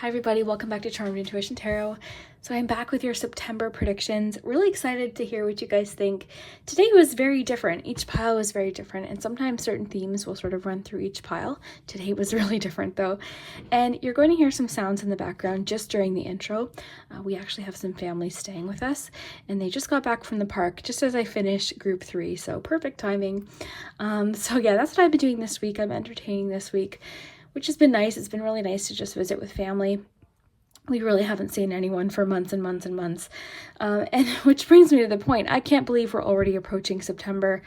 Hi everybody, welcome back to Charmed Intuition Tarot. So I'm back with your September predictions. Really excited to hear what you guys think. Today was very different. Each pile was very different, and sometimes certain themes will sort of run through each pile. Today was really different though. And you're going to hear some sounds in the background just during the intro. We actually have some families staying with us, and they just got back from the park just as I finished group 3, so perfect timing. So yeah, that's what I've been doing this week. I'm entertaining this week, which has been nice. It's been really nice to just visit with family. We really haven't seen anyone for months and months and months. And which brings me to the point. I can't believe we're already approaching September.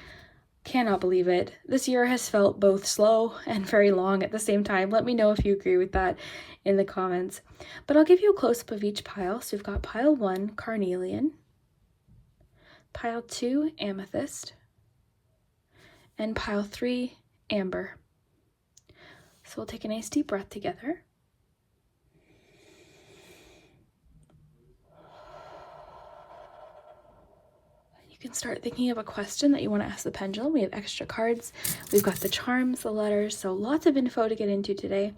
Cannot believe it. This year has felt both slow and very long at the same time. Let me know if you agree with that in the comments. But I'll give you a close-up of each pile. So we've got pile 1, carnelian, pile 2, amethyst, and pile 3, amber. So we'll take a nice deep breath together. You can start thinking of a question that you want to ask the pendulum. We have extra cards. We've got the charms, the letters, so lots of info to get into today.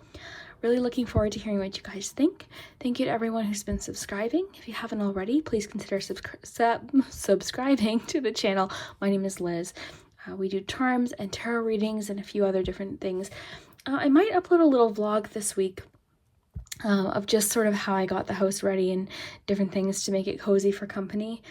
Really looking forward to hearing what you guys think. Thank you to everyone who's been subscribing. If you haven't already, please consider subscribing to the channel. My name is Liz. We do charms and tarot readings and a few other different things. I might upload a little vlog this week of just sort of how I got the house ready and different things to make it cozy for company.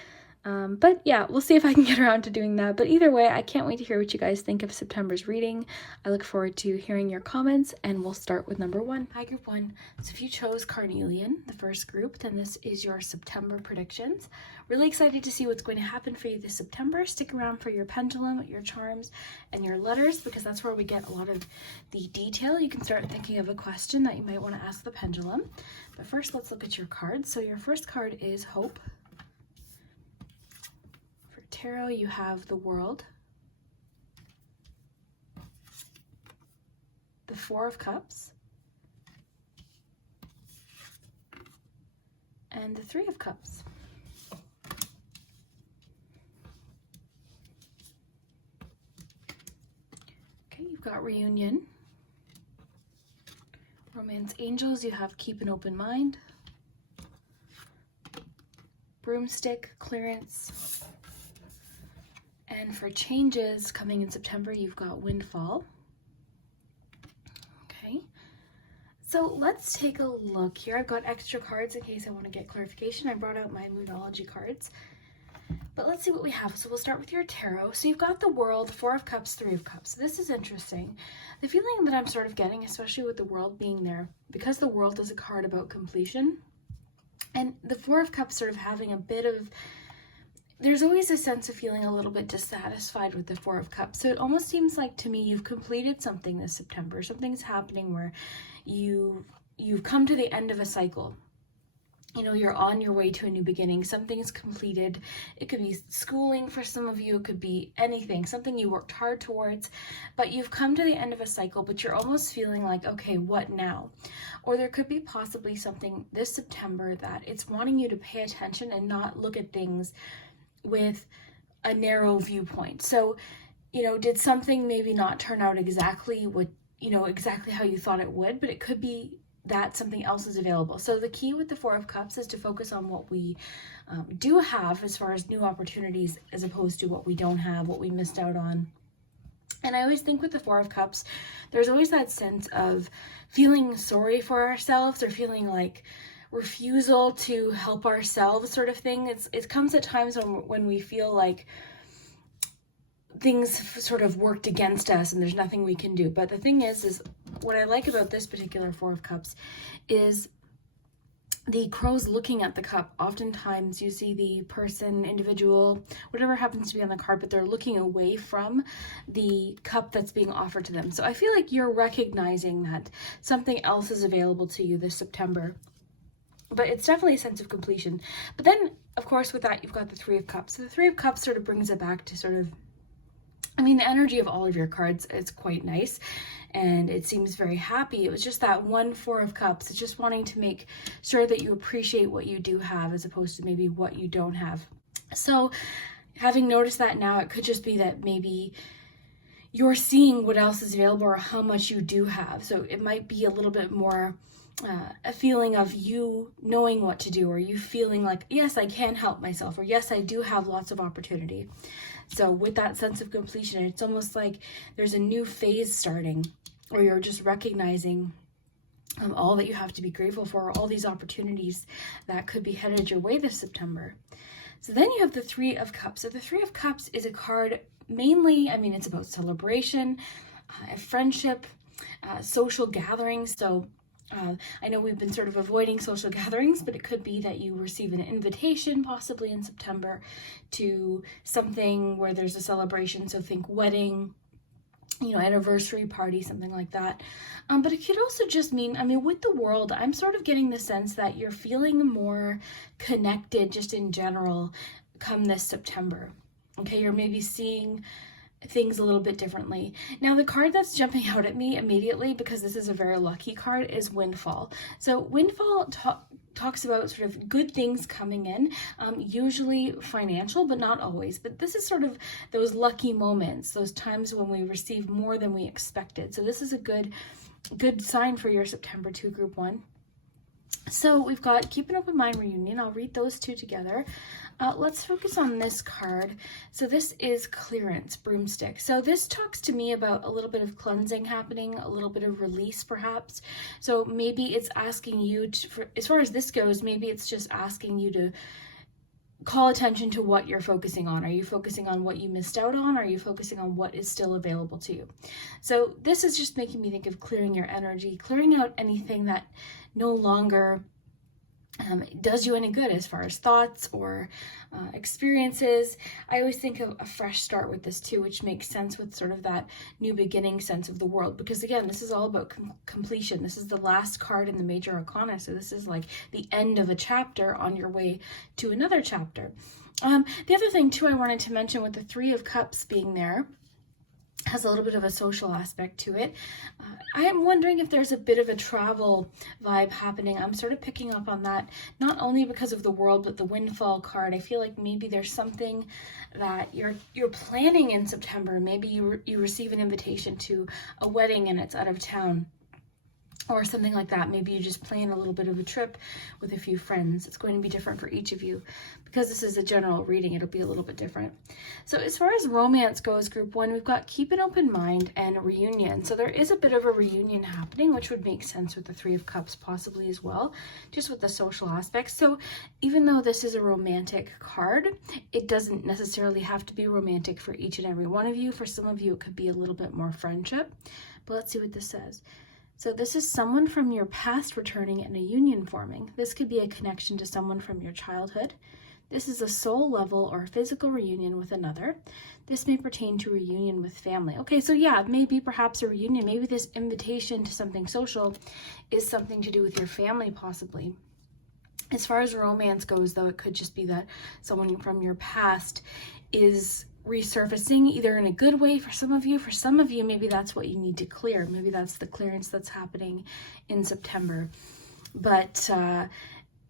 But yeah, we'll see if I can get around to doing that. But either way, I can't wait to hear what you guys think of September's reading. I look forward to hearing your comments, and we'll start with number 1. Hi, group 1. So if you chose carnelian, the first group, then this is your September predictions. Really excited to see what's going to happen for you this September. Stick around for your pendulum, your charms, and your letters, because that's where we get a lot of the detail. You can start thinking of a question that you might want to ask the pendulum. But first, let's look at your cards. So your first card is Hope. Tarot, you have the World, the 4 of Cups, and the 3 of Cups. Okay, you've got Reunion. Romance Angels, you have Keep an Open Mind, Broomstick, Clearance. And for changes coming in September, you've got Windfall. Okay, so let's take a look here. I've got extra cards in case I want to get clarification. I brought out my Moonology cards. But let's see what we have. So we'll start with your tarot. So you've got the World, 4 of Cups, 3 of Cups. This is interesting. The feeling that I'm sort of getting, especially with the World being there, because the World is a card about completion, and the 4 of Cups sort of having a bit of, there's always a sense of feeling a little bit dissatisfied with the 4 of Cups. So it almost seems like to me you've completed something this September. Something's happening where you've come to the end of a cycle. You know, you're on your way to a new beginning. Something's completed. It could be schooling for some of you. It could be anything, something you worked hard towards, but you've come to the end of a cycle, but you're almost feeling like, okay, what now? Or there could be possibly something this September that it's wanting you to pay attention and not look at things with a narrow viewpoint. So, you know, did something maybe not turn out exactly what, you know, exactly how you thought it would, but it could be that something else is available. So the key with the 4 of Cups is to focus on what we do have as far as new opportunities, as opposed to what we don't have, what we missed out on. And I always think with the 4 of Cups, there's always that sense of feeling sorry for ourselves, or feeling like refusal to help ourselves sort of thing. It comes at times when we feel like things sort of worked against us and there's nothing we can do. But the thing is what I like about this particular 4 of Cups is the crow's looking at the cup. Oftentimes you see the person, individual, whatever happens to be on the card, but they're looking away from the cup that's being offered to them. So I feel like you're recognizing that something else is available to you this September. But it's definitely a sense of completion. But then, of course, with that, you've got the 3 of Cups. So the 3 of Cups sort of brings it back to sort of, I mean, the energy of all of your cards is quite nice, and it seems very happy. It was just that 1 4 of Cups. It's just wanting to make sure that you appreciate what you do have, as opposed to maybe what you don't have. So having noticed that now, it could just be that maybe you're seeing what else is available or how much you do have. So it might be a little bit more a feeling of you knowing what to do, or you feeling like, yes, I can help myself, or yes, I do have lots of opportunity. So with that sense of completion, it's almost like there's a new phase starting, or you're just recognizing all that you have to be grateful for, all these opportunities that could be headed your way this September. So then you have the Three of Cups. So the Three of Cups is a card mainly, it's about celebration, friendship, social gatherings. So I know we've been sort of avoiding social gatherings, but it could be that you receive an invitation possibly in September to something where there's a celebration. So think wedding, anniversary party, something like that. But it could also just mean, with the world, I'm sort of getting the sense that you're feeling more connected just in general come this September. Okay, you're maybe seeing things a little bit differently. Now, the card that's jumping out at me immediately, because this is a very lucky card, is Windfall. So Windfall talks about sort of good things coming in, usually financial, but not always. But this is sort of those lucky moments, those times when we receive more than we expected. So this is a good sign for your September 2 Group 1. So we've got Keep an Open Mind Reunion. I'll read those two together. Let's focus on this card. So this is Clearance, Broomstick. So this talks to me about a little bit of cleansing happening, a little bit of release perhaps. So maybe it's asking you to, as far as this goes, maybe it's just asking you to call attention to what you're focusing on. Are you focusing on what you missed out on? Are you focusing on what is still available to you? So this is just making me think of clearing your energy, clearing out anything that no longer does you any good as far as thoughts or experiences. I always think of a fresh start with this too, which makes sense with sort of that new beginning sense of the world, because again, this is all about completion. This is the last card in the major arcana, so this is like the end of a chapter on your way to another chapter. The other thing too I wanted to mention, with the Three of Cups being there, has a little bit of a social aspect to it. I am wondering if there's a bit of a travel vibe happening. I'm sort of picking up on that, not only because of the world, but the Windfall card. I feel like maybe there's something that you're planning in September. Maybe you receive an invitation to a wedding and it's out of town, or something like that. Maybe you just plan a little bit of a trip with a few friends. It's going to be different for each of you. Because this is a general reading, it'll be a little bit different. So as far as romance goes, Group 1, we've got Keep an Open Mind and Reunion. So there is a bit of a reunion happening, which would make sense with the Three of Cups possibly as well, just with the social aspects. So even though this is a romantic card, it doesn't necessarily have to be romantic for each and every one of you. For some of you, it could be a little bit more friendship. But let's see what this says. So this is someone from your past returning and a union forming. This could be a connection to someone from your childhood. This is a soul level or physical reunion with another. This may pertain to reunion with family. Okay, so yeah, maybe perhaps a reunion. Maybe this invitation to something social is something to do with your family possibly. As far as romance goes, though, it could just be that someone from your past is resurfacing, either in a good way for some of you. For some of you, maybe that's what you need to clear. Maybe that's the clearance that's happening in September. But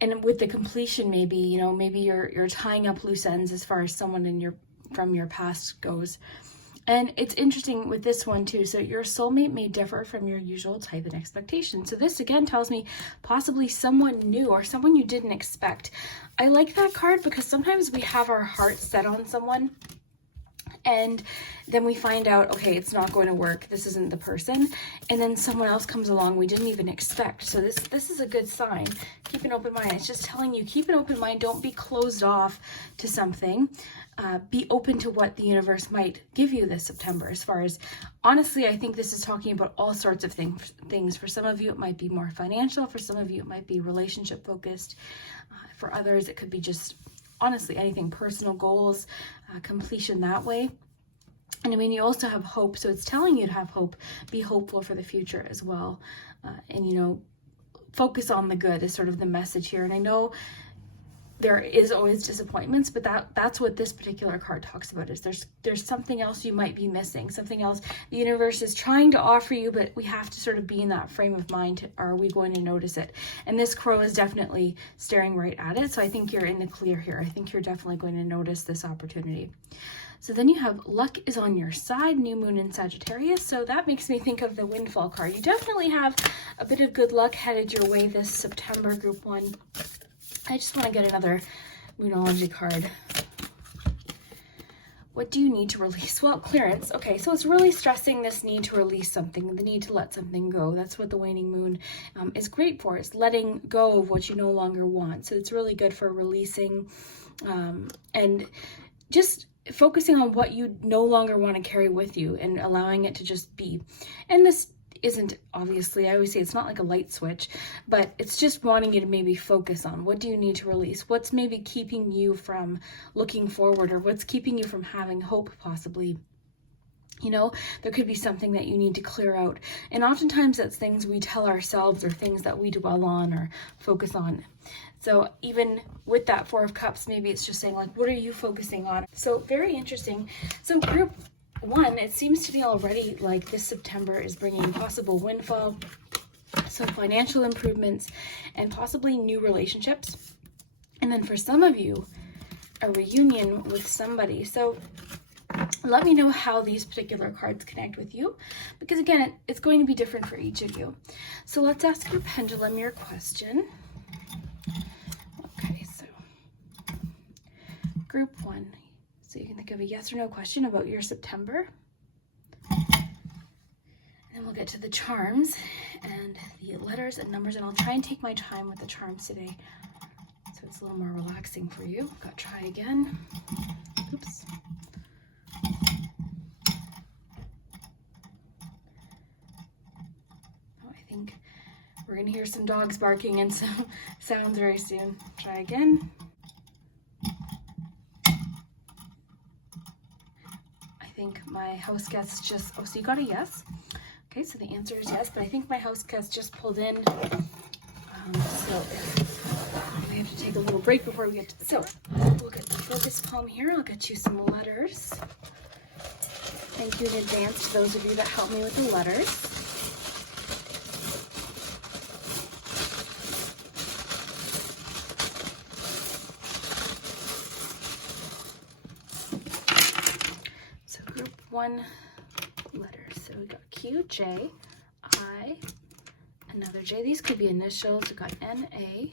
and with the completion, maybe maybe you're tying up loose ends as far as someone from your past goes. And it's interesting with this one too. So your soulmate may differ from your usual type and expectation. So this again tells me possibly someone new or someone you didn't expect. I like that card because sometimes we have our heart set on someone, and then we find out, okay, it's not going to work. This isn't the person. And then someone else comes along we didn't even expect. So this is a good sign. Keep an open mind. It's just telling you, keep an open mind. Don't be closed off to something. Be open to what the universe might give you this September. As far as, honestly, I think this is talking about all sorts of things. For some of you, it might be more financial. For some of you, it might be relationship focused. For others, it could be just, honestly, anything, personal goals, completion that way. And you also have hope. So it's telling you to have hope, be hopeful for the future as well. And, focus on the good is sort of the message here. And I know there is always disappointments, but that's what this particular card talks about, is there's something else you might be missing, something else the universe is trying to offer you, but we have to sort of be in that frame of mind. Are we going to notice it? And this crow is definitely staring right at it. So I think you're in the clear here. I think you're definitely going to notice this opportunity. So then you have luck is on your side, new moon in Sagittarius. So that makes me think of the windfall card. You definitely have a bit of good luck headed your way this September, group 1. I just want to get another Moonology card. What do you need to release? Well, clearance. Okay, so it's really stressing this need to release something, the need to let something go. That's what the waning moon is great for. It's letting go of what you no longer want. So it's really good for releasing and just focusing on what you no longer want to carry with you and allowing it to just be. And this isn't, obviously, I always say it's not like a light switch, but it's just wanting you to maybe focus on what do you need to release, what's maybe keeping you from looking forward, or what's keeping you from having hope possibly. You know, there could be something that you need to clear out, and oftentimes that's things we tell ourselves or things that we dwell on or focus on. So even with that 4 of Cups, maybe it's just saying, like, what are you focusing on? So very interesting. So group 1, it seems to be already like this September is bringing possible windfall, so financial improvements, and possibly new relationships. And then for some of you, a reunion with somebody. So let me know how these particular cards connect with you, because again, it's going to be different for each of you. So let's ask your pendulum your question. Okay, so group 1. So you can think of a yes or no question about your September. And then we'll get to the charms and the letters and numbers, and I'll try and take my time with the charms today so it's a little more relaxing for you. Got to try again. Oops. Oh, I think we're going to hear some dogs barking and some sounds very soon. Try again. I think my house guest just, oh, so you got a yes. Okay, so the answer is yes, but I think my house guest just pulled in. So we have to take a little break before we get to, so we'll get the focus palm here. I'll get you some letters. Thank you in advance to those of you that help me with the letters. Group 1 letters. So we got Q, J, I, another J. These could be initials. We got N, A,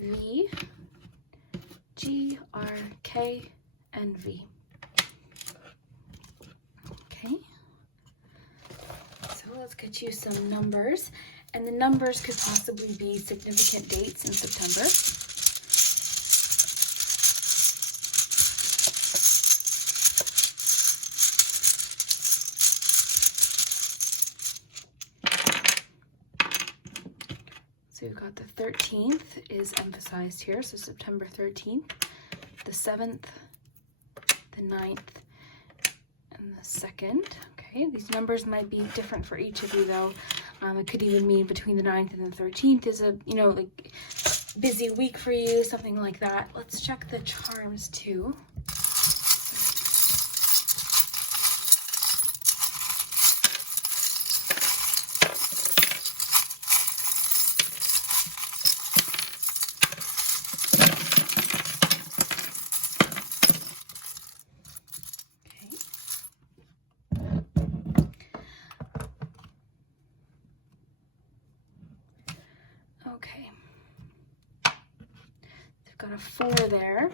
V, G, R, K, and V. Okay. So let's get you some numbers. And the numbers could possibly be significant dates in September. So you've got the 13th is emphasized here, so September 13th, the 7th, the 9th, and the 2nd. Okay, these numbers might be different for each of you though. It could even mean between the 9th and the 13th is a, you know, like busy week for you, something like that. Let's check the charms too. Okay, we've got a 4 there.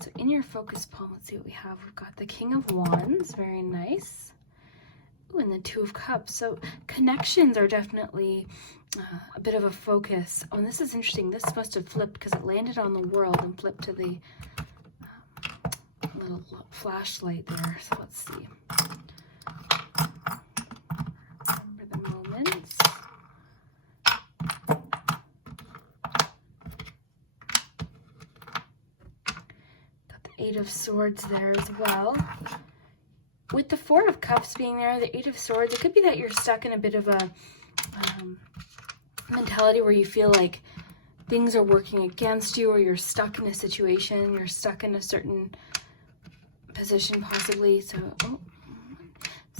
So in your focus palm, let's see what we have. We've got the King of Wands, very nice. Ooh, and the 2 of Cups. So connections are definitely a bit of a focus. Oh, and this is interesting. This must have flipped because it landed on the World and flipped to the little flashlight there. So let's see. Remember the moments. Eight of Swords there as well. With the 4 of Cups being there, the 8 of Swords, it could be that you're stuck in a bit of a mentality where you feel like things are working against you, or you're stuck in a situation, you're stuck in a certain position possibly. So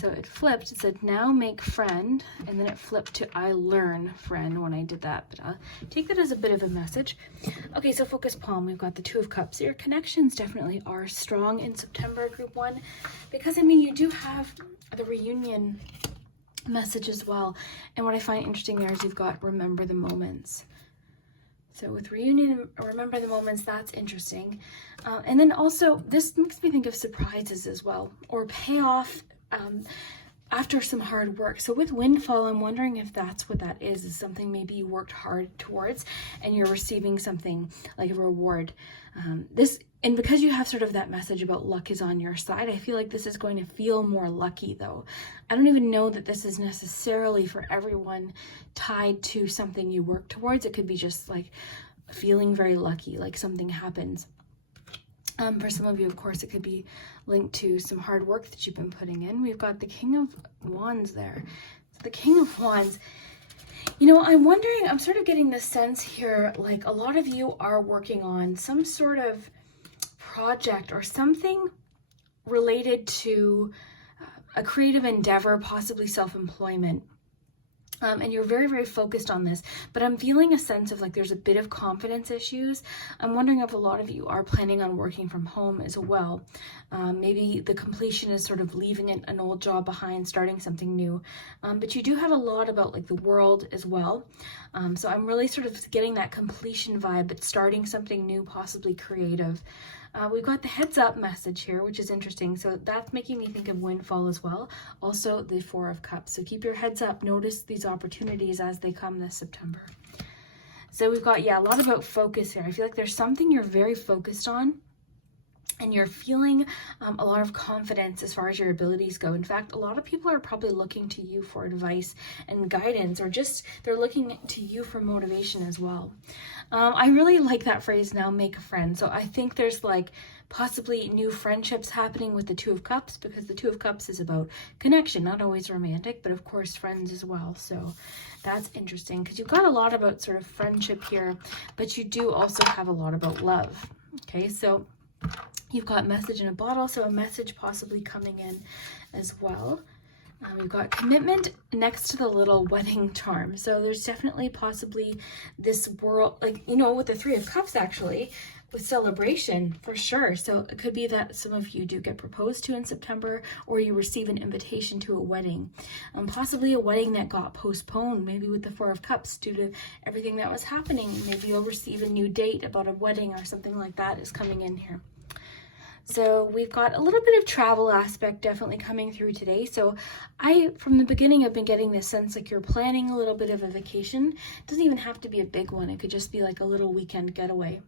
so it flipped. It said, now make friend, and then it flipped to I learn friend when I did that, but I'll take that as a bit of a message. Okay, so focus palm, we've got the Two of Cups. Your connections definitely are strong in September, group 1, because I mean, you do have the reunion message as well. And what I find interesting there is you've got remember the moments. So with reunion, remember the moments, that's interesting. And then also, this makes me think of surprises as well, or payoff after some hard work. So with windfall, I'm wondering if that's what that is something maybe you worked hard towards and you're receiving something like a reward. And because you have sort of that message about luck is on your side, I feel like this is going to feel more lucky though. I don't even know that this is necessarily for everyone tied to something you work towards. It could be just like feeling very lucky, like something happens. For some of you, of course, it could be linked to some hard work that you've been putting in. We've got the King of Wands there. The King of Wands. You know, I'm wondering, I'm sort of getting this sense here, like a lot of you are working on some sort of project or something related to a creative endeavor, possibly self-employment. And you're very, very focused on this, but I'm feeling a sense of like there's a bit of confidence issues. I'm wondering if a lot of you are planning on working from home as well. Maybe the completion is sort of leaving an old job behind, starting something new. But you do have a lot about like the world as well. So I'm really sort of getting that completion vibe, but starting something new, possibly creative. We've got the heads up message here, which is interesting. So that's making me think of windfall as well. Also the Four of Cups. So keep your heads up. Notice these opportunities as they come this September. So we've got, yeah, a lot about focus here. I feel like there's something you're very focused on and you're feeling a lot of confidence as far as your abilities go. In fact, a lot of people are probably looking to you for advice and guidance, or just they're looking to you for motivation as well. I really like that phrase, now make a friend. So I think there's like possibly new friendships happening with the Two of Cups, because the Two of Cups is about connection, not always romantic, but of course friends as well. So that's interesting because you've got a lot about sort of friendship here, but you do also have a lot about love. Okay, so you've got message in a bottle, so a message possibly coming in as well. We've got commitment next to the little wedding charm. So there's definitely possibly this world, like, you know, with the Three of Cups actually, with celebration for sure. So it could be that some of you do get proposed to in September, or you receive an invitation to a wedding. Possibly a wedding that got postponed, maybe with the Four of Cups due to everything that was happening. Maybe you'll receive a new date about a wedding or something like that is coming in here. So we've got a little bit of travel aspect definitely coming through today. So from the beginning, I've been getting this sense like you're planning a little bit of a vacation. It doesn't even have to be a big one. It could just be like a little weekend getaway.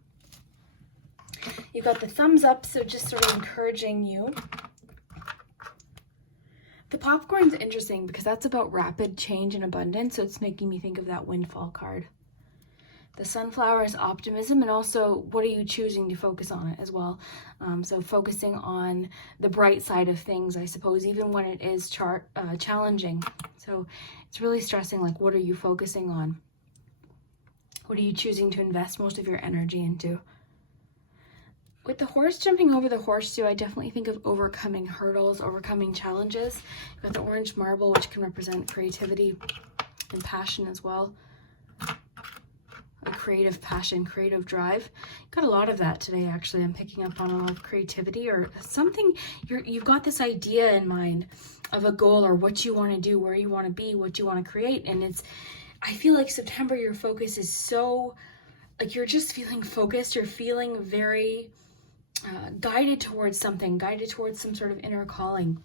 You've got the thumbs up, so just sort of encouraging you. The popcorn's interesting because that's about rapid change and abundance. So it's making me think of that windfall card. The sunflower is optimism, and also what are you choosing to focus on it as well. So focusing on the bright side of things, I suppose, even when it is challenging. So it's really stressing, like, what are you focusing on? What are you choosing to invest most of your energy into? With the horse jumping over the horseshoe, I definitely think of overcoming hurdles, overcoming challenges. You've got the orange marble, which can represent creativity and passion as well. A creative passion, creative drive. Got a lot of that today, actually. I'm picking up on a lot of creativity or something. You've got this idea in mind of a goal or what you want to do, where you want to be, what you want to create. And I feel like September, your focus is so, like, you're just feeling focused. You're feeling very guided towards something, guided towards some sort of inner calling.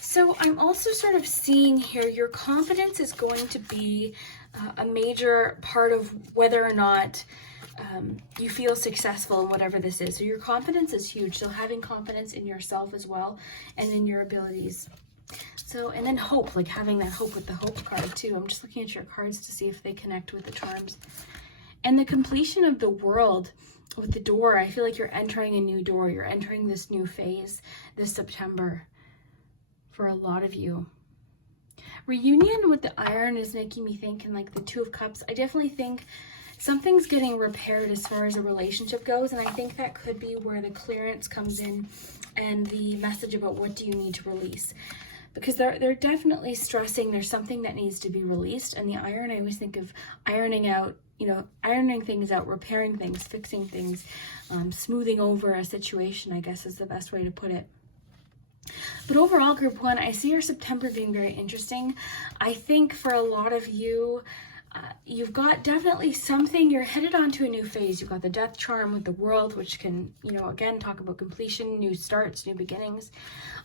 So I'm also sort of seeing here, your confidence is going to be a major part of whether or not you feel successful in whatever this is. So your confidence is huge. So having confidence in yourself as well and in your abilities. So, and then hope, like having that hope with the hope card too. I'm just looking at your cards to see if they connect with the charms. And the completion of the world with the door, I feel like you're entering a new door. You're entering this new phase this September for a lot of you. Reunion with the iron is making me think, and like the Two of Cups, I definitely think something's getting repaired as far as a relationship goes, and I think that could be where the clearance comes in and the message about what do you need to release. Because they're definitely stressing there's something that needs to be released. And the iron, I always think of ironing out, ironing things out, repairing things, fixing things, smoothing over a situation, I guess is the best way to put it. But overall, group 1, I see your September being very interesting. I think for a lot of you, you've got definitely something, you're headed onto a new phase. You've got the death charm with the world, which can, again, talk about completion, new starts, new beginnings.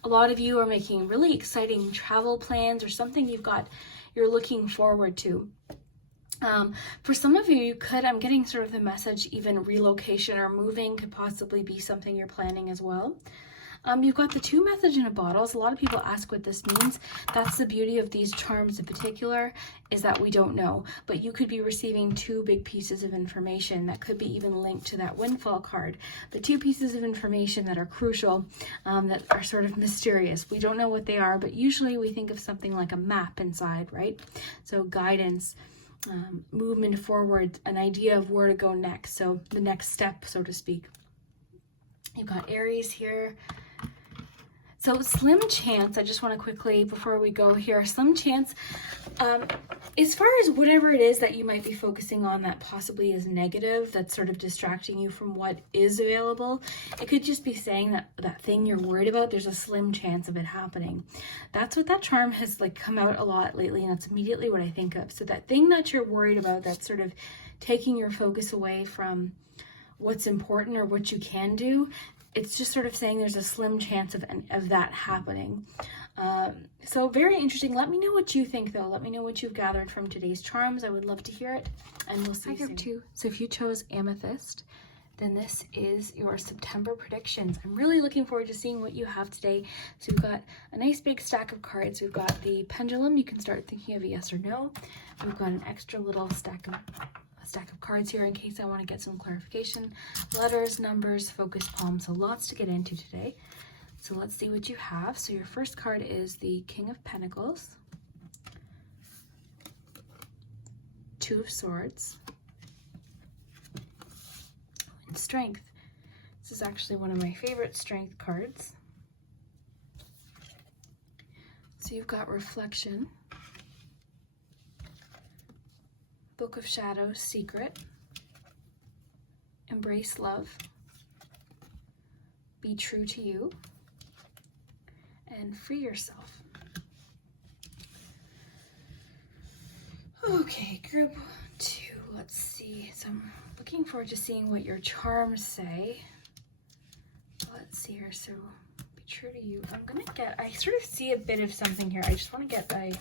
A lot of you are making really exciting travel plans or something you're looking forward to. For some of you, I'm getting sort of the message, even relocation or moving could possibly be something you're planning as well. You've got the 2 message in a bottle. So a lot of people ask what this means. That's the beauty of these charms in particular, is that we don't know. But you could be receiving 2 big pieces of information that could be even linked to that windfall card. The 2 pieces of information that are crucial, that are sort of mysterious. We don't know what they are, but usually we think of something like a map inside, right? So guidance, movement forward, an idea of where to go next. So the next step, so to speak. You've got Aries here. So slim chance, I just want to quickly, before we go here, slim chance, as far as whatever it is that you might be focusing on that possibly is negative, that's sort of distracting you from what is available, it could just be saying that thing you're worried about, there's a slim chance of it happening. That's what that charm has come out a lot lately, and that's immediately what I think of. So that thing that you're worried about, that's sort of taking your focus away from what's important or what you can do, it's just sort of saying there's a slim chance of that happening. So very interesting. Let me know what you think, though. Let me know what you've gathered from today's charms. I would love to hear it, and we'll see you soon. Too. So if you chose Amethyst, then this is your September predictions. I'm really looking forward to seeing what you have today. So we've got a nice big stack of cards. We've got the Pendulum. You can start thinking of a yes or no. We've got an extra little stack of cards here in case I want to get some clarification. Letters, numbers, focus palm. So lots to get into today. So let's see what you have. So your first card is the King of Pentacles, 2 of Swords, and Strength. This is actually one of my favorite Strength cards. So you've got Reflection, Book of Shadows, Secret, Embrace Love, Be True to You, and Free Yourself. Okay, group 2, let's see. So I'm looking forward to seeing what your charms say. Let's see here. So be true to you. I sort of see a bit of something here. I just want to get my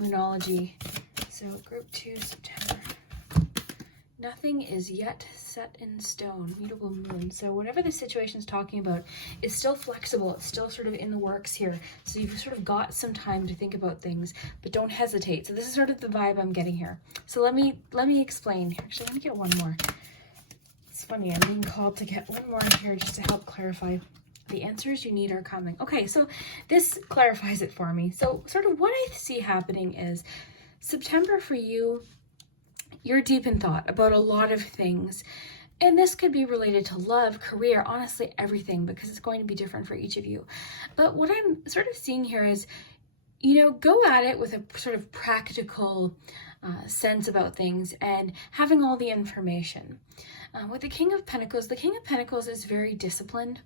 Moonology. So group 2, September. Nothing is yet set in stone, mutable moon. So whatever the situation is talking about is still flexible. It's still sort of in the works here. So you've sort of got some time to think about things, but don't hesitate. So this is sort of the vibe I'm getting here. So let me explain. Actually, let me get one more. It's funny, I'm being called to get one more here just to help clarify. The answers you need are coming. Okay, so this clarifies it for me. So sort of what I see happening is September for you, you're deep in thought about a lot of things. And this could be related to love, career, honestly, everything, because it's going to be different for each of you. But what I'm sort of seeing here is, go at it with a sort of practical sense about things and having all the information. With the King of Pentacles is very disciplined.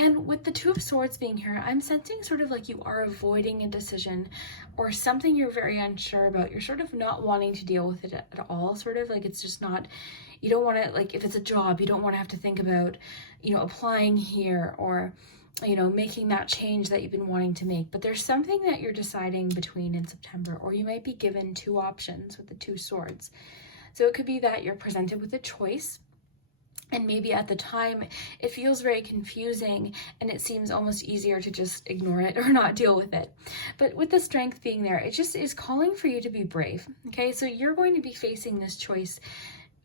And with the 2 of Swords being here, I'm sensing sort of like you are avoiding a decision or something you're very unsure about. You're sort of not wanting to deal with it at all, sort of like it's just not, you don't want to, like if it's a job, you don't want to have to think about, applying here or, making that change that you've been wanting to make. But there's something that you're deciding between in September, or you might be given 2 options with the 2 Swords. So it could be that you're presented with a choice. And maybe at the time it feels very confusing and it seems almost easier to just ignore it or not deal with it. But with the Strength being there, it just is calling for you to be brave. Okay, so you're going to be facing this choice,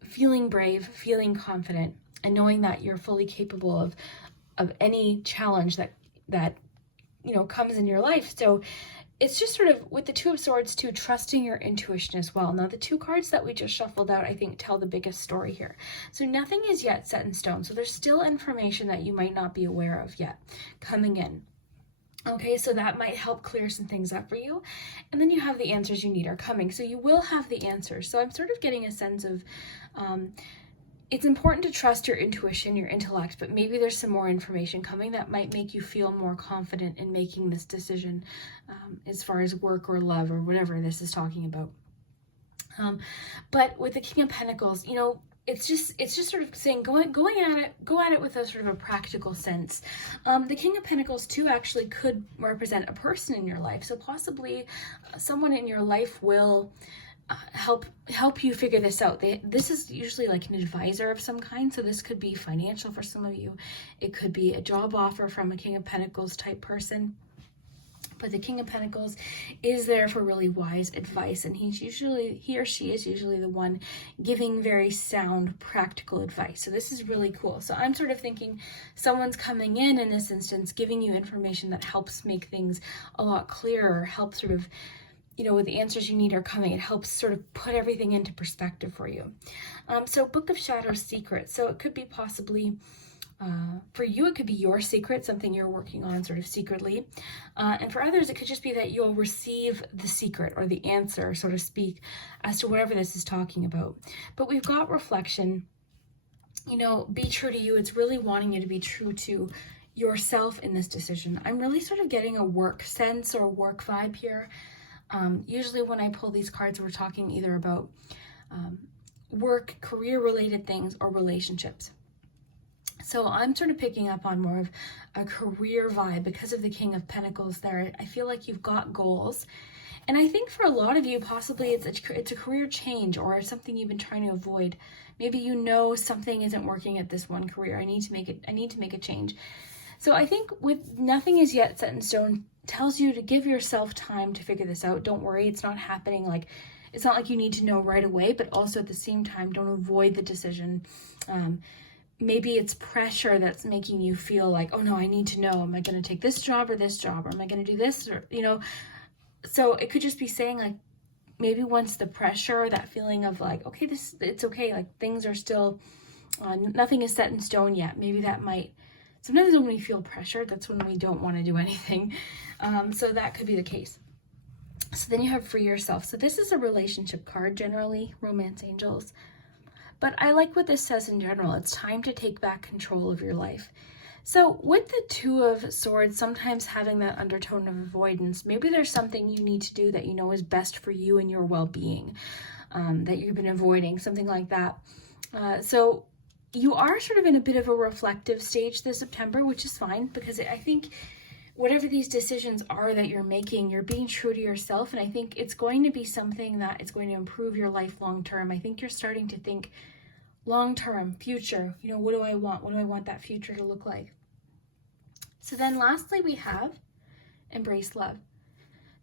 feeling brave, feeling confident, and knowing that you're fully capable of any challenge that comes in your life. So it's just sort of with the Two of Swords too, trusting your intuition as well. Now the two cards that we just shuffled out, I think, tell the biggest story here. So nothing is yet set in stone. So there's still information that you might not be aware of yet coming in. Okay, so that might help clear some things up for you. And then you have the answers you need are coming. So you will have the answers. So I'm sort of getting a sense of, it's important to trust your intuition, your intellect, but maybe there's some more information coming that might make you feel more confident in making this decision as far as work or love or whatever this is talking about. But with the King of Pentacles, you know, it's just sort of saying go at it with a sort of a practical sense. The King of Pentacles too actually could represent a person in your life. So possibly someone in your life will help you figure this out. This is usually like an advisor of some kind. So this could be financial for some of you. It could be a job offer from a King of Pentacles type person. But the King of Pentacles is there for really wise advice, and he or she is usually the one giving very sound, practical advice. So this is really cool. So I'm sort of thinking someone's coming in this instance, giving you information that helps make things a lot clearer, help sort of, you know, with the answers you need are coming. It helps sort of put everything into perspective for you. So Book of Shadows secret. So it could be possibly, for you, it could be your secret, something you're working on sort of secretly. And for others, it could just be that you'll receive the secret or the answer, so to speak, as to whatever this is talking about. But we've got reflection, you know, be true to you. It's really wanting you to be true to yourself in this decision. I'm really sort of getting a work sense or work vibe here. Usually when I pull these cards, we're talking either about work, career-related things, or relationships. So I'm sort of picking up on more of a career vibe because of the King of Pentacles there. I feel like you've got goals. And I think for a lot of you, possibly it's a career change or something you've been trying to avoid. Maybe you know something isn't working at this one career. I need to make a change. So I think with nothing is yet set in stone, tells you to give yourself time to figure this out. Don't worry, it's not happening like, it's not like you need to know right away, but also at the same time, don't avoid the decision. Maybe it's pressure that's making you feel like, oh no, I need to know, am I going to take this job or this job? Or am I going to do this? Or, you know, so it could just be saying like, maybe once the pressure, that feeling of like, okay, it's okay. Like things are still, nothing is set in stone yet. Maybe that might, sometimes when we feel pressured, that's when we don't want to do anything. So that could be the case. So then you have free yourself. So this is a relationship card, generally, romance angels. But I like what this says in general. It's time to take back control of your life. So with the Two of Swords, sometimes having that undertone of avoidance, maybe there's something you need to do that you know is best for you and your well-being, that you've been avoiding, something like that. So you are sort of in a bit of a reflective stage this September, which is fine, because I think whatever these decisions are that you're making, you're being true to yourself. And I think it's going to be something that is going to improve your life long-term. I think you're starting to think long-term, future, you know, what do I want? What do I want that future to look like? So then lastly, we have embrace love.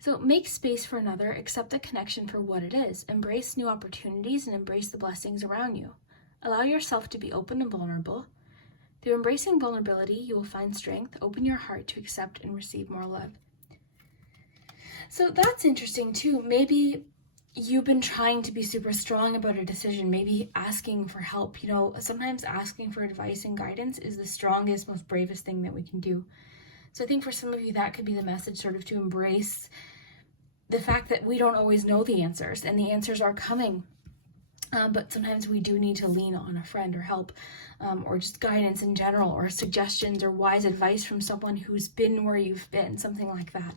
So make space for another, accept the connection for what it is, embrace new opportunities, and embrace the blessings around you. Allow yourself to be open and vulnerable. Through embracing vulnerability, you will find strength. Open your heart to accept and receive more love. So that's interesting too. Maybe you've been trying to be super strong about a decision, maybe asking for help. You know, sometimes asking for advice and guidance is the strongest, most bravest thing that we can do. So I think for some of you, that could be the message, sort of to embrace the fact that we don't always know the answers, and the answers are coming. But sometimes we do need to lean on a friend or help, or just guidance in general, or suggestions or wise advice from someone who's been where you've been, something like that,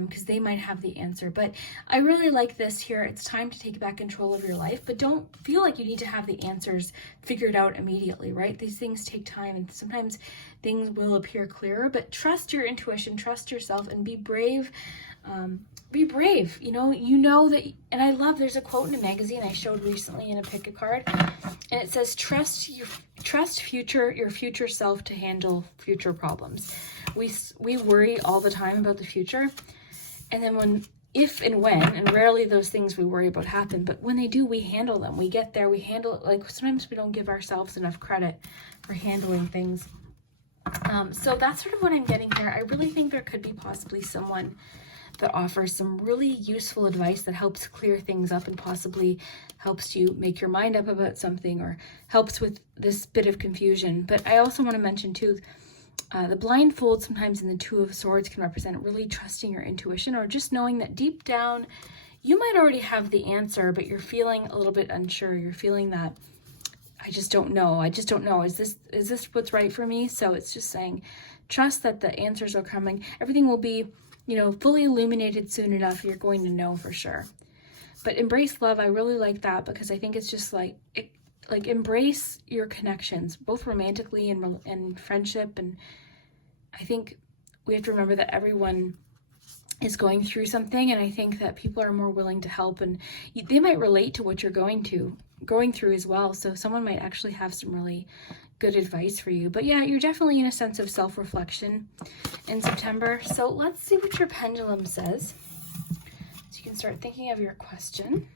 because they might have the answer. But I really like this here. It's time to take back control of your life, but don't feel like you need to have the answers figured out immediately, right? These things take time, and sometimes things will appear clearer, but trust your intuition, trust yourself, and be brave. Be brave, you know that, and I love, there's a quote in a magazine I showed recently in a pick a card, and it says, trust your future self to handle future problems. We worry all the time about the future, and then if and when, and rarely those things we worry about happen, but when they do, we handle them. We get there, we handle it. Like sometimes we don't give ourselves enough credit for handling things. So that's sort of what I'm getting here. I really think there could be possibly someone that offers some really useful advice that helps clear things up and possibly helps you make your mind up about something or helps with this bit of confusion. But I also want to mention too, the blindfold sometimes in the Two of Swords can represent really trusting your intuition or just knowing that deep down you might already have the answer, but you're feeling a little bit unsure. You're feeling that, I just don't know. Is this what's right for me? So it's just saying, trust that the answers are coming. Everything will be, fully illuminated soon enough. You're going to know for sure. But embrace love. I really like that because I think it's just like embrace your connections, both romantically and friendship. And I think we have to remember that everyone is going through something, and I think that people are more willing to help, and they might relate to what you're going through as well. So someone might actually have some really good advice for you. But yeah, you're definitely in a sense of self-reflection in September. So let's see what your pendulum says. So you can start thinking of your question.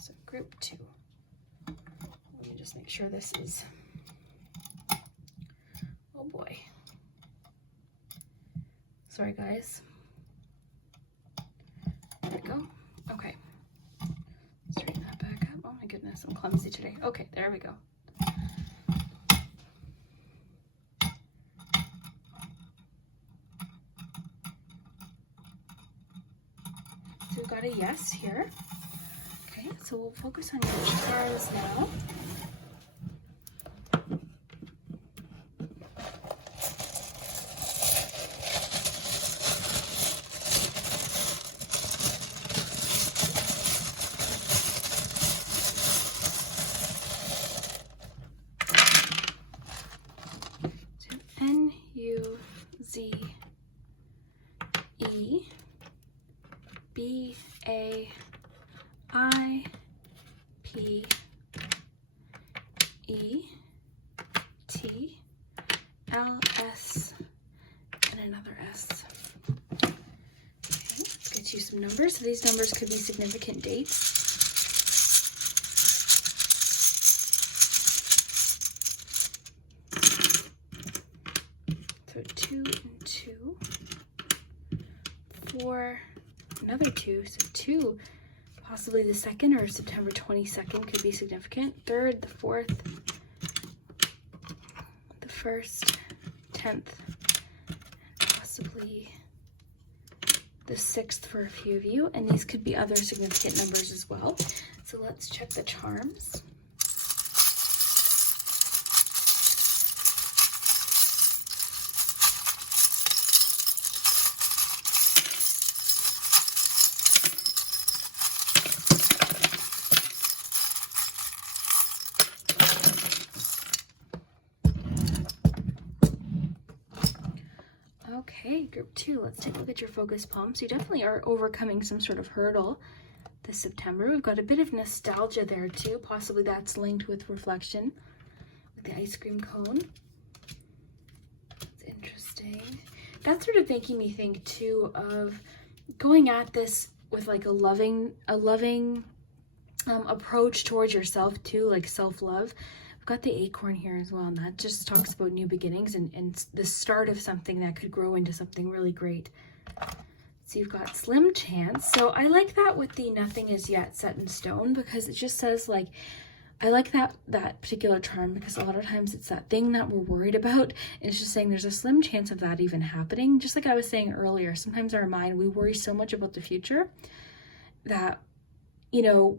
So group 2. Let me just make sure this is, oh boy. Sorry guys. There we go. Okay. Straighten that back up. Oh my goodness, I'm clumsy today. Okay, there we go. So we've got a yes here. Okay, so we'll focus on your charms now. N-U-Z-E-B-A-I-P-E-T-L-S and another S. Okay, let's get you some numbers. So these numbers could be significant dates. So 2 and 2. 4, another 2, so 2. Possibly the 2nd or September 22nd could be significant. 3rd, the 4th, the 1st, 10th, possibly the 6th for a few of you. And these could be other significant numbers as well. So let's check the charms. Okay, group 2, let's take a look at your focus palm. So you definitely are overcoming some sort of hurdle this September. We've got a bit of nostalgia there too. Possibly that's linked with reflection with the ice cream cone. It's interesting. That's sort of making me think too of going at this with like a loving approach towards yourself too, like self-love. Got the acorn here as well, and that just talks about new beginnings and the start of something that could grow into something really great. So you've got slim chance. So I like that with the nothing is yet set in stone, because it just says, like, I like that particular charm because a lot of times it's that thing that we're worried about, and it's just saying there's a slim chance of that even happening. Just like I was saying earlier, sometimes our mind, we worry so much about the future that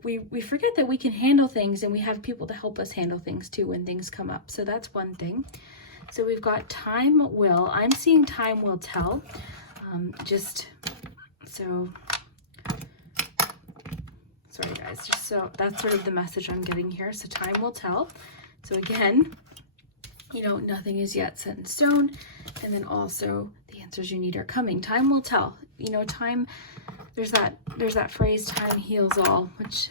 we forget that we can handle things, and we have people to help us handle things too when things come up. So that's one thing. So we've got time will. I'm seeing time will tell. Sorry guys, so that's sort of the message I'm getting here. So time will tell. So again, nothing is yet set in stone. And then also the answers you need are coming. Time will tell. Time, there's that phrase, time heals all, which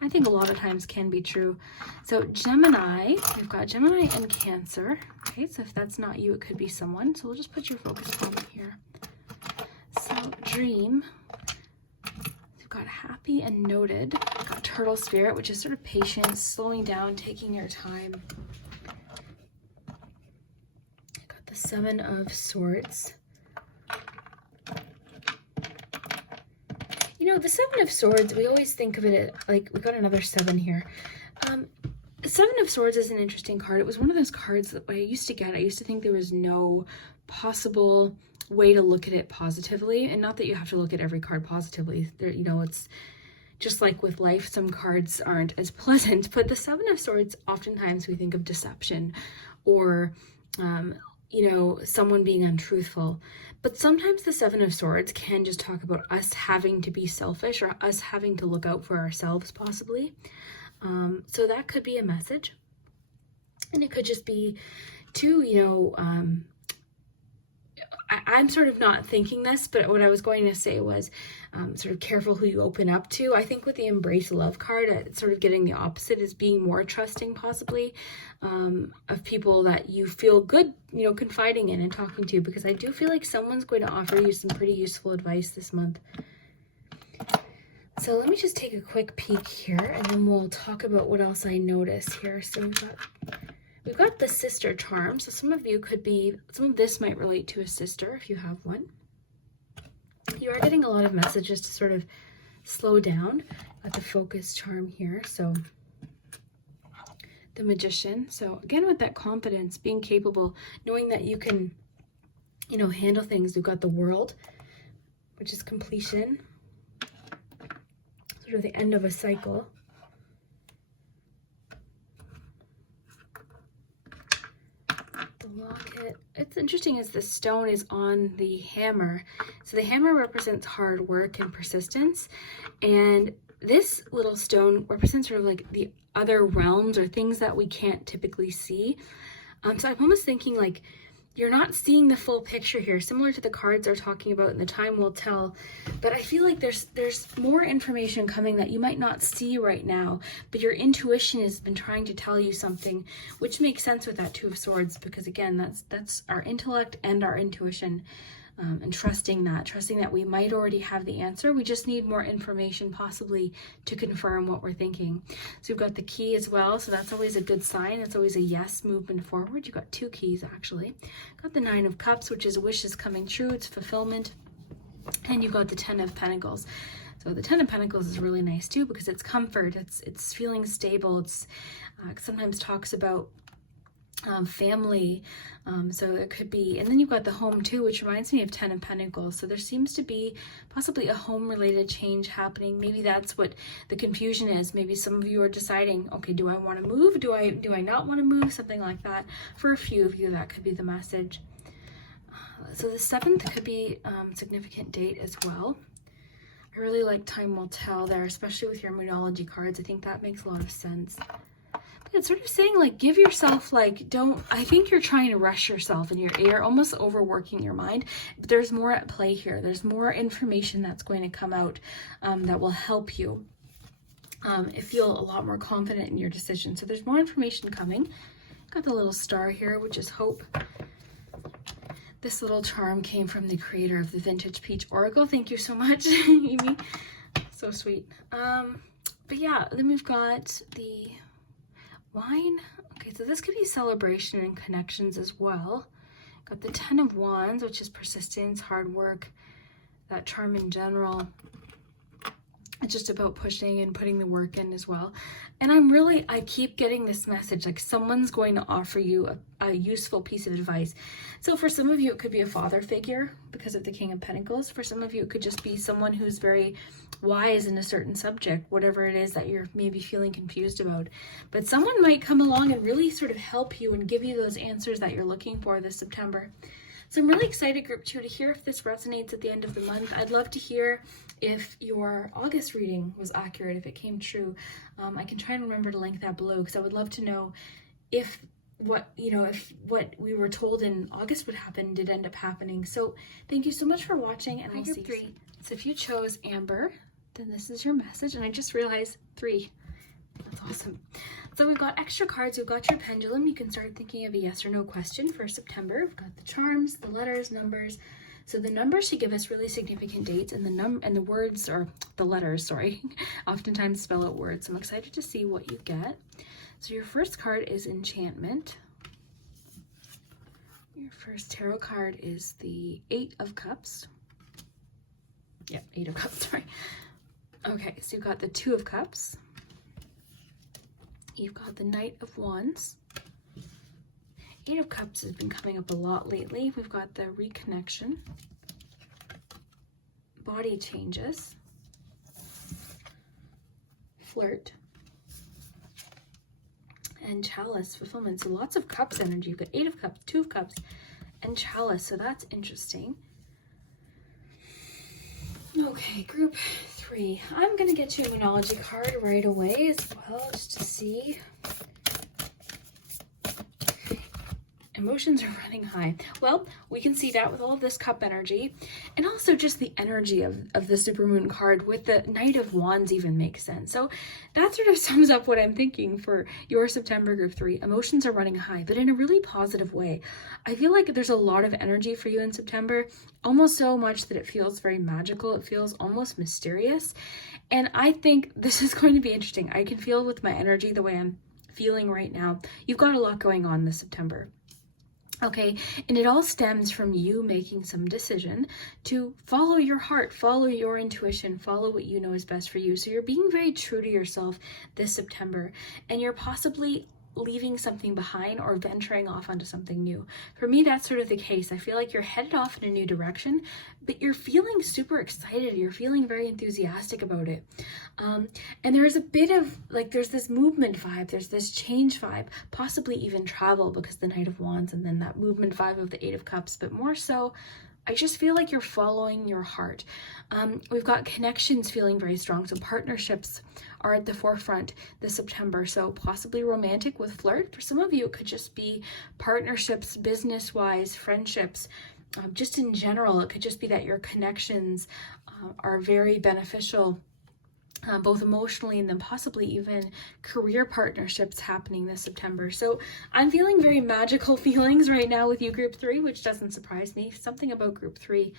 I think a lot of times can be true. So Gemini, we've got Gemini and Cancer. Okay, so if that's not you, it could be someone. So we'll just put your focus palm here. So dream, we've got happy and noted. We've got turtle spirit, which is sort of patience, slowing down, taking your time. Got the 7 of Swords. You know, the Seven of Swords, we always think of it like, we got another 7 here. Seven of Swords is an interesting card. It was one of those cards that I used to get. I used to think there was no possible way to look at it positively. And not that you have to look at every card positively. There, you know, it's just like with life, some cards aren't as pleasant. But the Seven of Swords, oftentimes we think of deception or, you know, someone being untruthful. But sometimes the Seven of Swords can just talk about us having to be selfish or us having to look out for ourselves, possibly. So that could be a message. And it could just be to, you know, I'm sort of not thinking this, but what I was going to say was sort of careful who you open up to. I think with the Embrace Love card, it's sort of getting the opposite, is being more trusting possibly of people that you feel good, you know, confiding in and talking to, because I do feel like someone's going to offer you some pretty useful advice this month. So let me just take a quick peek here, and then we'll talk about what else I notice here. So we've got the sister charm. So some of you could be, some of this might relate to a sister if you have one. You are getting a lot of messages to sort of slow down. Got the focus charm here. So the Magician. So again, with that confidence, being capable, knowing that you can, you know, handle things. We've got the World, which is completion. Sort of the end of a cycle. The locket. It's interesting as the stone is on the hammer. So the hammer represents hard work and persistence. And this little stone represents sort of like the other realms or things that we can't typically see. So I'm almost thinking like you're not seeing the full picture here, similar to the cards are talking about, and the time will tell. But I feel like there's more information coming that you might not see right now, but your intuition has been trying to tell you something, which makes sense with that Two of Swords, because again, that's our intellect and our intuition, and trusting that we might already have the answer. We just need more information possibly to confirm what we're thinking. So we've got the key as well. So that's always a good sign. It's always a yes movement forward. You've got 2 keys actually. Got the 9 of Cups, which is wishes coming true. It's fulfillment. And you've got the 10 of Pentacles. So the 10 of Pentacles is really nice too, because it's comfort. It's feeling stable. It's sometimes talks about family, so it could be, and then you've got the home too, which reminds me of 10 of Pentacles. So there seems to be possibly a home related change happening. Maybe that's what the confusion is. Maybe some of you are deciding, okay, do I want to move? Do I not want to move? Something like that. For a few of you, that could be the message. So the 7th could be significant date as well. I really like time will tell there, especially with your Moonology cards. I think that makes a lot of sense. It's sort of saying like, give yourself like, I think you're trying to rush yourself and you're almost overworking your mind, but there's more at play here. There's more information that's going to come out that will help you feel a lot more confident in your decision. So there's more information coming. Got the little star here, which is hope. This little charm came from the creator of the Vintage Peach Oracle. Thank you so much, Amy. So sweet. But yeah, then we've got the wine. Okay, so this could be celebration and connections as well. Got the 10 of Wands, which is persistence, hard work, that charm in general. It's just about pushing and putting the work in as well. And I keep getting this message, like someone's going to offer you a useful piece of advice. So for some of you, it could be a father figure because of the King of Pentacles. For some of you, it could just be someone who's very wise in a certain subject, whatever it is that you're maybe feeling confused about. But someone might come along and really sort of help you and give you those answers that you're looking for this September. So I'm really excited, Group 2, to hear if this resonates at the end of the month. I'd love to hear if your August reading was accurate, if it came true. I can try and remember to link that below, because I would love to know if what we were told in August would happen did end up happening. So thank you so much for watching, and we'll see you soon. So if you chose Amber, then this is your message. And I just realized 3. That's awesome. So we've got extra cards. We've got your pendulum. You can start thinking of a yes or no question for September. We've got the charms, the letters, numbers. So the numbers should give us really significant dates, and the words, or the letters, sorry, oftentimes spell out words. So I'm excited to see what you get. So your first card is Enchantment. Your first tarot card is the 8 of Cups. Yep, 8 of Cups, sorry. Okay, so you've got the Two of Cups. You've got the Knight of Wands. Eight of Cups has been coming up a lot lately. We've got the reconnection, body changes, flirt, and chalice fulfillment. So lots of cups energy. You've got Eight of Cups, Two of Cups, and chalice. So that's interesting. Okay, group 3. I'm going to get you a Moonology card right away as well, just to see. Emotions are running high. Well, we can see that with all of this cup energy, and also just the energy of the supermoon card with the Knight of Wands even makes sense. So that sort of sums up what I'm thinking for your September group 3. Emotions are running high, but in a really positive way. I feel like there's a lot of energy for you in September, almost so much that it feels very magical. It feels almost mysterious. And I think this is going to be interesting. I can feel with my energy the way I'm feeling right now. You've got a lot going on this September. Okay, and it all stems from you making some decision to follow your heart, follow your intuition, follow what you know is best for you. So you're being very true to yourself this September, and you're possibly leaving something behind or venturing off onto something new. For me, that's sort of the case. I feel like you're headed off in a new direction, but you're feeling super excited. You're feeling very enthusiastic about it. And there's a bit of like, there's this movement vibe, there's this change vibe, possibly even travel because the Knight of Wands, and then that movement vibe of the Eight of Cups, but more so, I just feel like you're following your heart. We've got connections feeling very strong. So partnerships are at the forefront this September. So possibly romantic with flirt. For some of you, it could just be partnerships, business-wise, friendships. Just in general, it could just be that your connections are very beneficial, both emotionally and then possibly even career partnerships happening this September. So I'm feeling very magical feelings right now with you, group 3, which doesn't surprise me. Something about group 3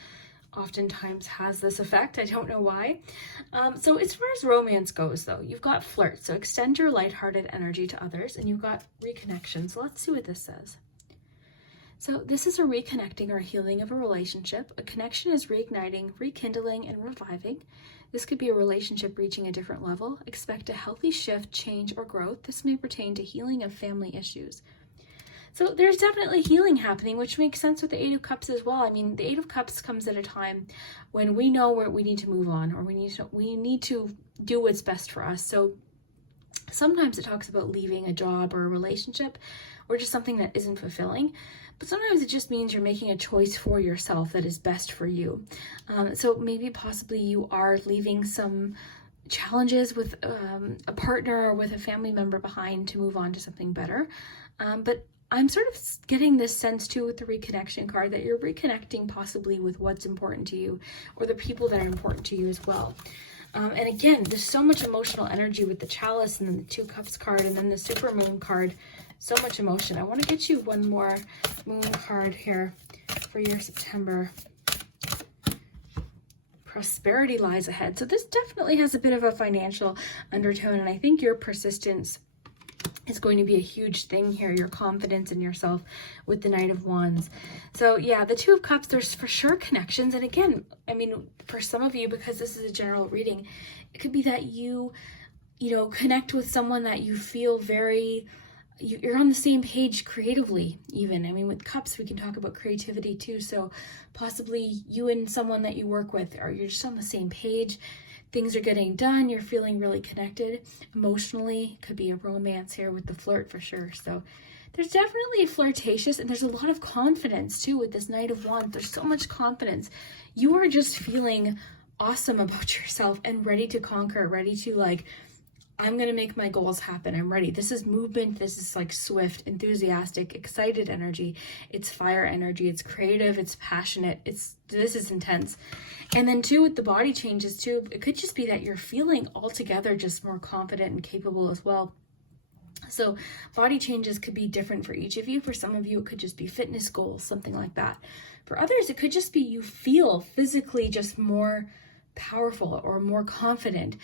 oftentimes has this effect. I don't know why. So as far as romance goes, though, you've got flirt. So extend your lighthearted energy to others, and you've got reconnection. So let's see what this says. So this is a reconnecting or healing of a relationship. A connection is reigniting, rekindling, and reviving. This could be a relationship reaching a different level. Expect a healthy shift, change, or growth. This may pertain to healing of family issues. So there's definitely healing happening, which makes sense with the Eight of Cups as well. I mean, the Eight of Cups comes at a time when we know where we need to move on, or we need to do what's best for us. So sometimes it talks about leaving a job or a relationship or just something that isn't fulfilling. But sometimes it just means you're making a choice for yourself that is best for you. So maybe possibly you are leaving some challenges with a partner or with a family member behind to move on to something better. But I'm sort of getting this sense too with the reconnection card that you're reconnecting possibly with what's important to you or the people that are important to you as well. And again, there's so much emotional energy with the chalice and then the Two Cups card and then the super moon card. So much emotion. I want to get you one more moon card here for your September. Prosperity lies ahead. So this definitely has a bit of a financial undertone, and I think your persistence is going to be a huge thing here, your confidence in yourself with the Knight of Wands. So yeah, the Two of Cups, there's for sure connections. And again, I mean, for some of you, because this is a general reading, it could be that you connect with someone that you feel very, you're on the same page creatively even. I mean, with cups, we can talk about creativity too. So possibly you and someone that you work with, or you're just on the same page. Things are getting done. You're feeling really connected emotionally. Could be a romance here with the flirt for sure. So there's definitely flirtatious, and there's a lot of confidence too with this Knight of Wands. There's so much confidence. You are just feeling awesome about yourself and ready to conquer, ready to like, I'm going to make my goals happen. I'm ready. This is movement. This is like swift, enthusiastic, excited energy. It's fire energy. It's creative. It's passionate. This is intense. And then too, with the body changes too, it could just be that you're feeling altogether just more confident and capable as well. So body changes could be different for each of you. For some of you, it could just be fitness goals, something like that. For others, it could just be you feel physically just more powerful or more confident.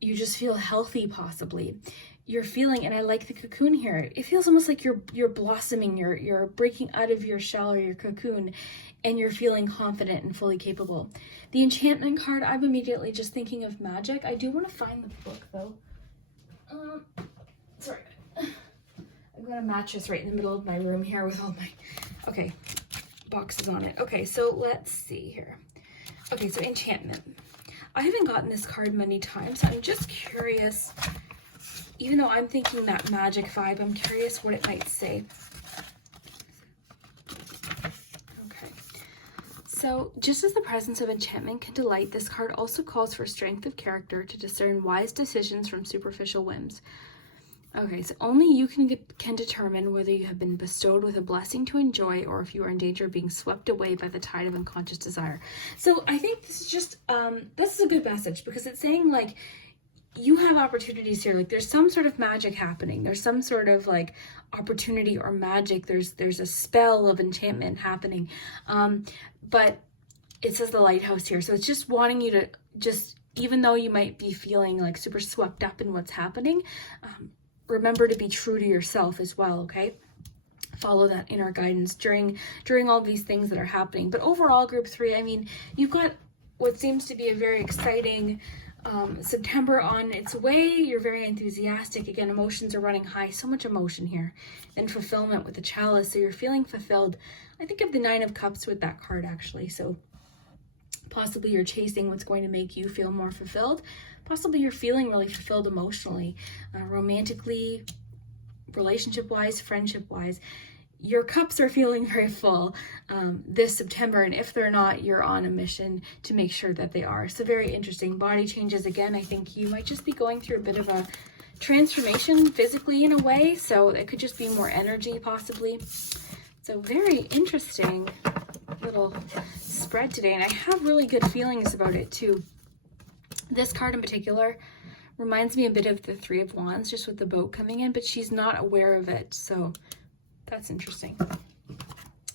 you just feel healthy possibly. You're feeling, and I like the cocoon here, it feels almost like you're blossoming, you're breaking out of your shell or your cocoon, and you're feeling confident and fully capable. The enchantment card, I'm immediately just thinking of magic. I do want to find the book though. Sorry. I've got a mattress right in the middle of my room here with all my, okay, boxes on it. Okay, so let's see here. Okay, so enchantment. I haven't gotten this card many times, so I'm just curious, even though I'm thinking that magic vibe, I'm curious what it might say. Okay, so just as the presence of enchantment can delight, this card also calls for strength of character to discern wise decisions from superficial whims. Okay, so only you can determine whether you have been bestowed with a blessing to enjoy or if you are in danger of being swept away by the tide of unconscious desire. So I think this is just, this is a good message because it's saying like, you have opportunities here. Like there's some sort of magic happening. There's some sort of like opportunity or magic. There's a spell of enchantment happening. But it says the lighthouse here. So it's just wanting you to just, even though you might be feeling like super swept up in what's happening, remember to be true to yourself as well, okay? Follow that inner guidance during all these things that are happening. But overall, group 3, I mean, you've got what seems to be a very exciting September on its way. You're very enthusiastic. Again, emotions are running high. So much emotion here. And fulfillment with the chalice. So you're feeling fulfilled. I think of the 9 of Cups with that card, actually. So possibly you're chasing what's going to make you feel more fulfilled. Possibly you're feeling really fulfilled emotionally, romantically, relationship-wise, friendship-wise. Your cups are feeling very full this September, and if they're not, you're on a mission to make sure that they are. So very interesting. Body changes again. I think you might just be going through a bit of a transformation physically in a way, so it could just be more energy possibly. So very interesting little spread today, and I have really good feelings about it too. This card in particular reminds me a bit of the 3 of Wands, just with the boat coming in, but she's not aware of it, so that's interesting.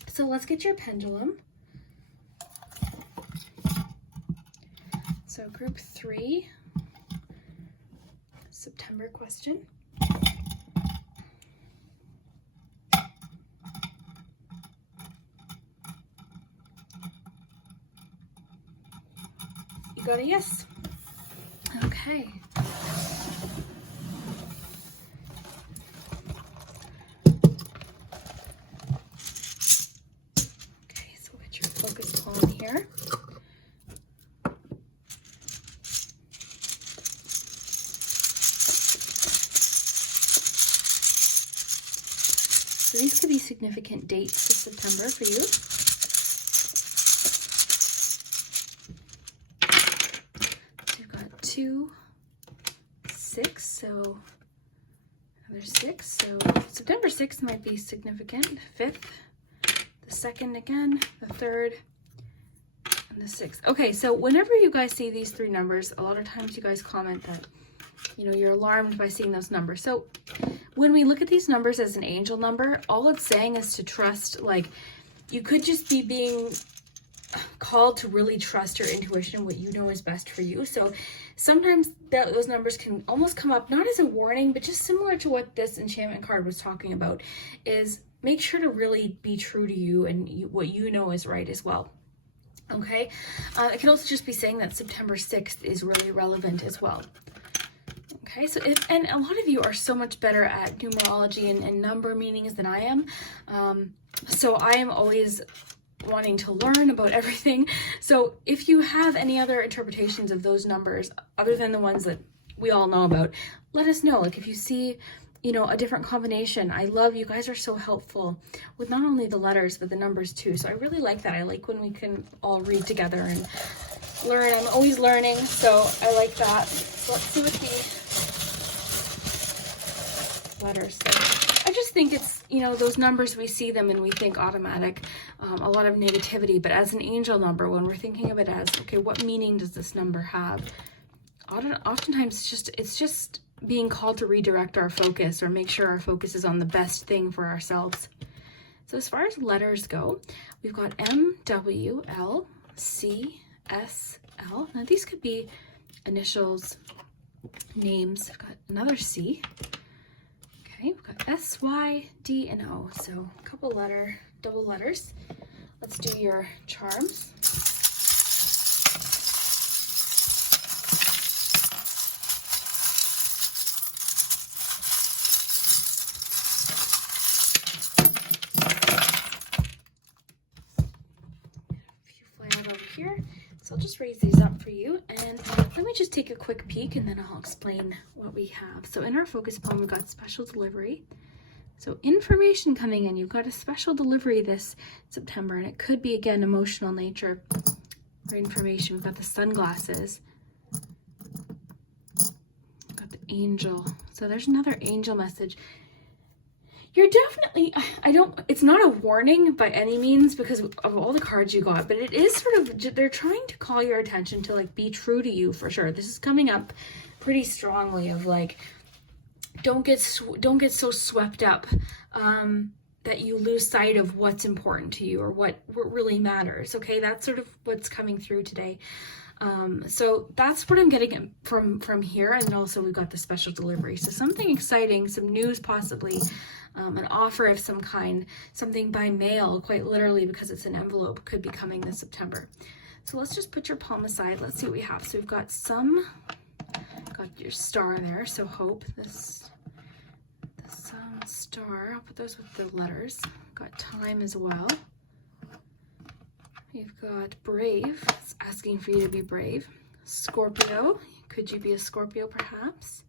So let's get your pendulum. So group 3, September question. You got a yes. Okay. Okay, so we'll get your focus pawn here. So these could be significant dates for September for you. So you've got 2, 6, so another 6. So September 6th might be significant. 5th, the 2nd again, the 3rd, and the 6th. Okay, so whenever you guys see these 3 numbers, a lot of times you guys comment that, you know, you're alarmed by seeing those numbers. So when we look at these numbers as an angel number, all it's saying is to trust. Like, you could just be being called to really trust your intuition, what you know is best for you. So sometimes those numbers can almost come up not as a warning, but just similar to what this enchantment card was talking about, is make sure to really be true to you and what you know is right as well. Okay, it can also just be saying that September 6th is really relevant as well. Okay, so and a lot of you are so much better at numerology and number meanings than I am. So I am always wanting to learn about everything. So if you have any other interpretations of those numbers other than the ones that we all know about, let us know. Like if you see, you know, a different combination. I love, you guys are so helpful with not only the letters but the numbers too. So I really like that. I like when we can all read together and learn. I'm always learning, so I like that. So let's see what the letters say. I just think it's, you know, those numbers, we see them and we think automatic, a lot of negativity, but as an angel number, when we're thinking of it as, okay, what meaning does this number have? Oftentimes it's just being called to redirect our focus or make sure our focus is on the best thing for ourselves. So as far as letters go, we've got M, W, L, C, S, L. Now these could be initials names. I've got another C. Okay, we've got S, Y, D, and O. So a couple double letters. Let's do your charms. Here. So I'll just raise these up for you, and let me just take a quick peek and then I'll explain what we have. So in our focus poem, we've got special delivery. So information coming in, you've got a special delivery this September, and it could be, again, emotional nature or information. We've got the sunglasses. We've got the angel. So there's another angel message. You're definitely, it's not a warning by any means because of all the cards you got, but it is sort of, they're trying to call your attention to like be true to you for sure. This is coming up pretty strongly of like, don't get so swept up that you lose sight of what's important to you or what really matters. Okay, that's sort of what's coming through today. So that's what I'm getting from here. And also we've got the special delivery. So something exciting, some news possibly, an offer of some kind, something by mail, quite literally because it's an envelope, could be coming this September. So let's just put your palm aside. Let's see what we have. So we've got your star there. So hope, the sun, star, I'll put those with the letters. Got time as well. We've got brave, it's asking for you to be brave. Scorpio, could you be a Scorpio perhaps?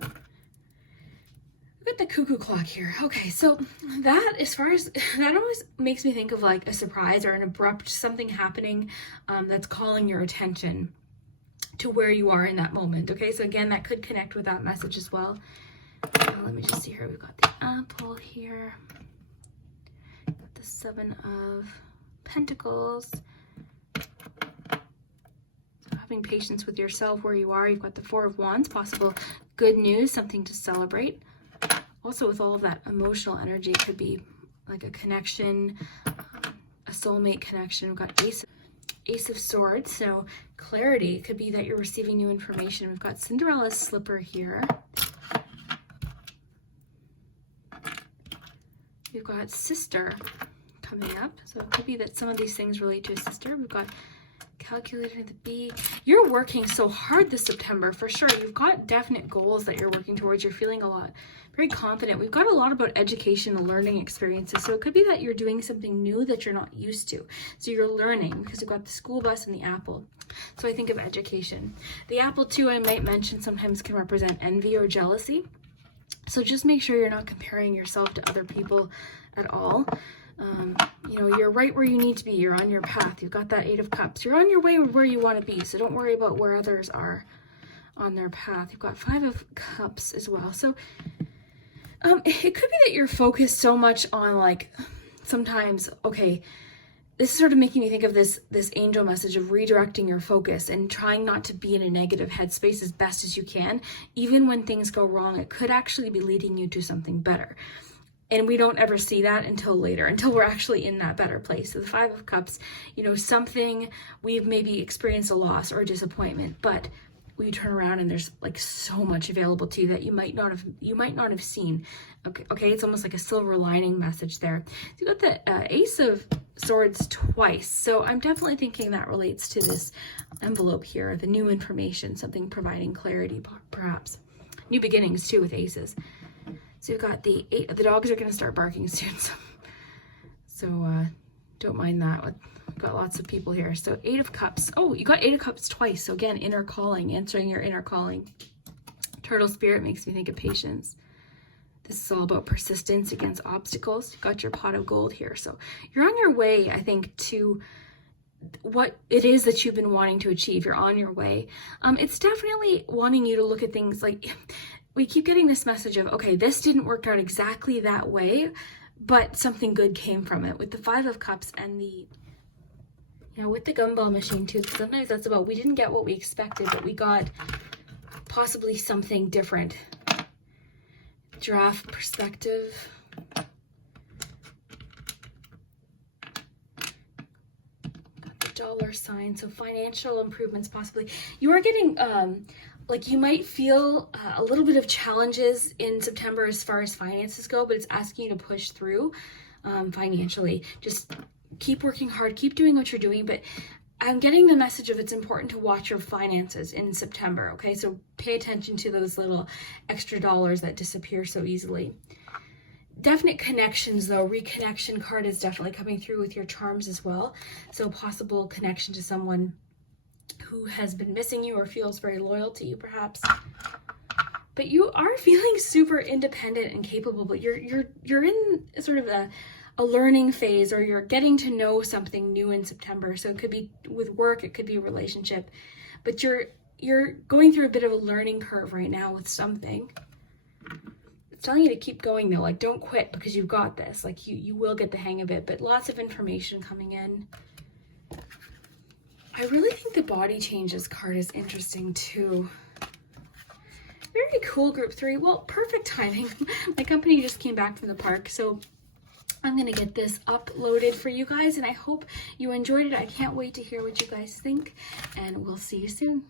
Look at the cuckoo clock here. Okay, so that, that always makes me think of like a surprise or an abrupt something happening that's calling your attention to where you are in that moment. Okay, so again, that could connect with that message as well. Let me just see here. We've got the apple here, the 7 of Pentacles. Having patience with yourself where you are. You've got the 4 of Wands, possible good news, something to celebrate. Also with all of that emotional energy, it could be like a connection, a soulmate connection. We've got Ace of Swords, so clarity. It could be that you're receiving new information. We've got Cinderella's slipper here. We've got sister coming up, so it could be that some of these things relate to a sister. We've got calculator, the bee. You're working so hard this September for sure. You've got definite goals that you're working towards. You're feeling very confident. We've got a lot about education and learning experiences. So it could be that you're doing something new that you're not used to. So you're learning because you've got the school bus and the apple. So I think of education. The apple too, I might mention, sometimes can represent envy or jealousy. So just make sure you're not comparing yourself to other people at all. You're right where you need to be. You're on your path. You've got that 8 of Cups. You're on your way where you want to be. So don't worry about where others are on their path. You've got 5 of Cups as well. So it could be that you're focused so much on like sometimes, okay, this is sort of making me think of this angel message of redirecting your focus and trying not to be in a negative headspace as best as you can. Even when things go wrong, it could actually be leading you to something better. And we don't ever see that until later, until we're actually in that better place. So the 5 of Cups, something we've maybe experienced a loss or a disappointment, but we turn around and there's like so much available to you that you might not have seen. Okay, it's almost like a silver lining message there. So you got the Ace of Swords twice. So I'm definitely thinking that relates to this envelope here, the new information, something providing clarity, perhaps. New beginnings too with aces. So you've got the 8, the dogs are going to start barking soon. So don't mind that. We've got lots of people here. So 8 of Cups. Oh, you got 8 of Cups twice. So again, inner calling, answering your inner calling. Turtle spirit makes me think of patience. This is all about persistence against obstacles. You've got your pot of gold here. So you're on your way, I think, to what it is that you've been wanting to achieve. You're on your way. It's definitely wanting you to look at things like, we keep getting this message of, okay, this didn't work out exactly that way, but something good came from it. With the 5 of Cups and with the gumball machine too, sometimes that's about, we didn't get what we expected, but we got possibly something different. Giraffe perspective. Got the dollar sign, so financial improvements possibly. You are getting like you might feel a little bit of challenges in September as far as finances go, but it's asking you to push through financially. Just keep working hard, keep doing what you're doing, but I'm getting the message of it's important to watch your finances in September, okay? So pay attention to those little extra dollars that disappear so easily. Definite connections though, reconnection card is definitely coming through with your charms as well. So possible connection to someone who has been missing you or feels very loyal to you perhaps. But you are feeling super independent and capable, but you're in sort of a learning phase, or you're getting to know something new in September. So it could be with work, it could be a relationship, but you're going through a bit of a learning curve right now with something. It's telling you to keep going though, like don't quit because you've got this. Like you will get the hang of it, but lots of information coming in. I really think the body changes card is interesting too. Very cool, group 3. Well, perfect timing. My company just came back from the park, so I'm going to get this uploaded for you guys, and I hope you enjoyed it. I can't wait to hear what you guys think, and we'll see you soon.